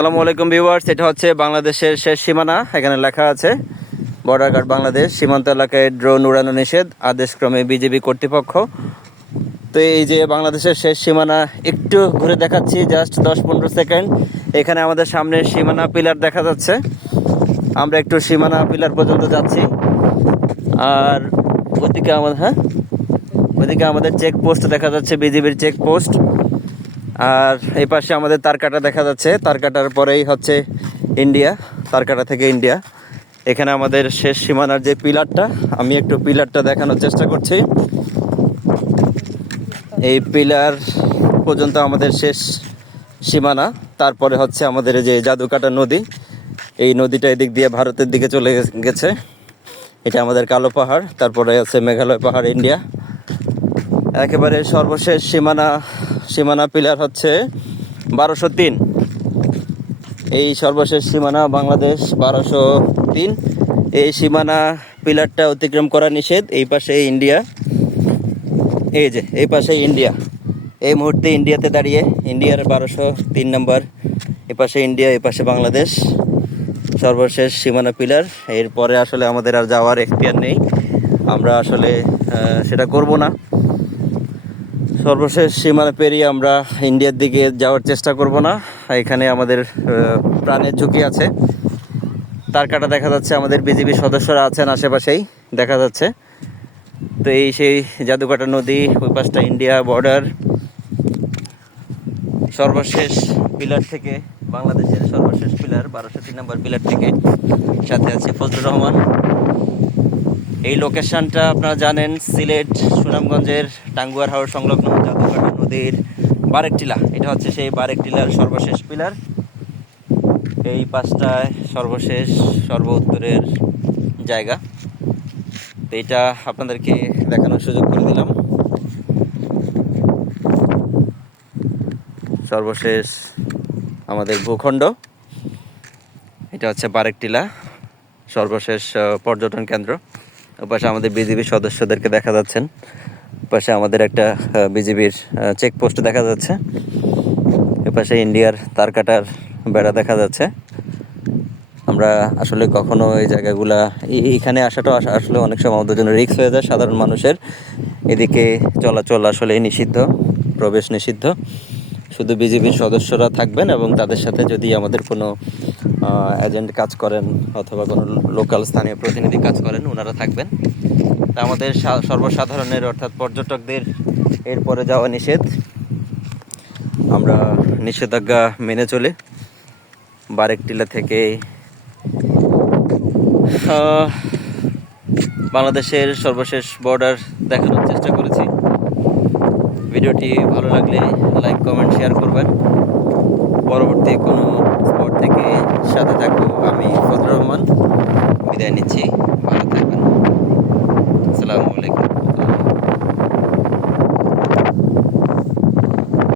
আসসালামু আলাইকুম ভিউয়ার্স, এটা হচ্ছে বাংলাদেশের শেষ সীমানা, এখানে লেখা আছে, বর্ডার গার্ড বাংলাদেশ, সীমান্ত এলাকায় ড্রোন উড়ানো নিষেধ, আদেশক্রমে বিজেপি কর্তৃপক্ষ। তো এই যে বাংলাদেশের শেষ সীমানা, একটু ঘুরে দেখাচ্ছি, জাস্ট দশ পনেরো সেকেন্ড। এখানে আমাদের সামনে সীমানা পিলার দেখা যাচ্ছে। আমরা একটু সীমানা পিলার পর্যন্ত যাচ্ছি। আর ওদিকে আমাদের হ্যাঁ? ওদিকে আমাদের চেক পোস্ট দেখা যাচ্ছে বিজেপির চেক পোস্ট আর এই পাশে আমাদের তারকাটা দেখা যাচ্ছে। তারকাটার পরেই হচ্ছে ইন্ডিয়া, তারকাটা থেকে ইন্ডিয়া। এখানে আমাদের শেষ সীমানার যে পিলারটা, আমি একটু পিলারটা দেখানোর চেষ্টা করছি। এই পিলার পর্যন্ত আমাদের শেষ সীমানা। তারপরে হচ্ছে আমাদের যে জাদুকাটা নদী, এই নদীটা এদিক দিয়ে ভারতের দিকে চলে গেছে। এটা আমাদের কালো পাহাড়, তারপরে আছে মেঘালয় পাহাড়, ইন্ডিয়া। একেবারে সর্বশেষ সীমানা সীমানা পিলার হচ্ছে বারোশো তিন। এই সর্বশেষ সীমানা বাংলাদেশ বারোশো তিন। এই সীমানা পিলারটা অতিক্রম করা নিষেধ, এই পাশে ইন্ডিয়া। এই যে, এই পাশে ইন্ডিয়া। এই মুহূর্তে ইন্ডিয়াতে দাঁড়িয়ে, ইন্ডিয়ার বারোশো তিন নম্বর। এ পাশে ইন্ডিয়া এ পাশে বাংলাদেশ। সর্বশেষ সীমানা পিলার এরপরে আসলে আমাদের আর যাওয়ার এখতিয়ার নেই। আমরা আসলে সেটা করব না। সর্বশেষ সীমানা পেরিয়ে আমরা ইন্ডিয়ার দিকে যাওয়ার চেষ্টা করব না। এখানে আমাদের প্রাণের ঝুঁকি আছে। তার কাটা দেখা যাচ্ছে আমাদের বিজেপি সদস্যরা আছেন আশেপাশেই, দেখা যাচ্ছে। তো এই সেই জাদুকাটা নদী, ওই পাশটা ইন্ডিয়া বর্ডার। সর্বশেষ পিলার থেকে, বাংলাদেশের সর্বশেষ পিলার, বারোশো তিন নম্বর পিলার থেকে সাথে আছে ফজলুর রহমান। এই লোকেশনটা আপনারা জানেন সিলেট সুনামগঞ্জের টাঙ্গুয়ার হাওর সংলগ্ন জাদুকাটা নদীর বারেকটিলা এটা হচ্ছে সেই বারেকটিলার সর্বশেষ পিলার। এই পাঁচটায় সর্বশেষ, সর্ব উত্তরের জায়গা। তো এটা আপনাদেরকে দেখানোর সুযোগ করে দিলাম। সর্বশেষ আমাদের ভূখণ্ড। এটা হচ্ছে বারেকটিলা সর্বশেষ পর্যটন কেন্দ্র। ওপাশে আমাদের বিজিবির সদস্যদেরকে দেখা যাচ্ছেন। পাশে আমাদের একটা বিজিবির চেকপোস্ট দেখা যাচ্ছে। এপাশে ইন্ডিয়ার তারকাটার বেড়া দেখা যাচ্ছে। আমরা আসলে কখনো এই জায়গাগুলা এই- এইখানে আসাটাও আস- আসলে অনেক সময় আমাদের জন্য রিস্ক হয়ে যায়। সাধারণ মানুষের এদিকে চলাচল আসলে নিষিদ্ধ, প্রবেশ নিষিদ্ধ। শুধু বিজেপির সদস্যরা থাকবেন এবং তাদের সাথে যদি আমাদের কোনো এজেন্ট কাজ করেন অথবা কোনো লোকাল স্থানীয় প্রতিনিধি কাজ করেন ওনারা থাকবেন। তা আমাদের সর্বসাধারণের অর্থাৎ পর্যটকদের এরপরে যাওয়া নিষেধ। আমরা নিষেধাজ্ঞা মেনে চলি। বারেকটিলা থেকে বাংলাদেশের সর্বশেষ বর্ডার দেখানোর চেষ্টা করেছি। ভিডিওটি ভালো লাগলে লাইক কমেন্ট শেয়ার করবেন। পরবর্তী কোনো সাথে থাকব। আমি ফজলুর রহমান বিদায় নিচ্ছি।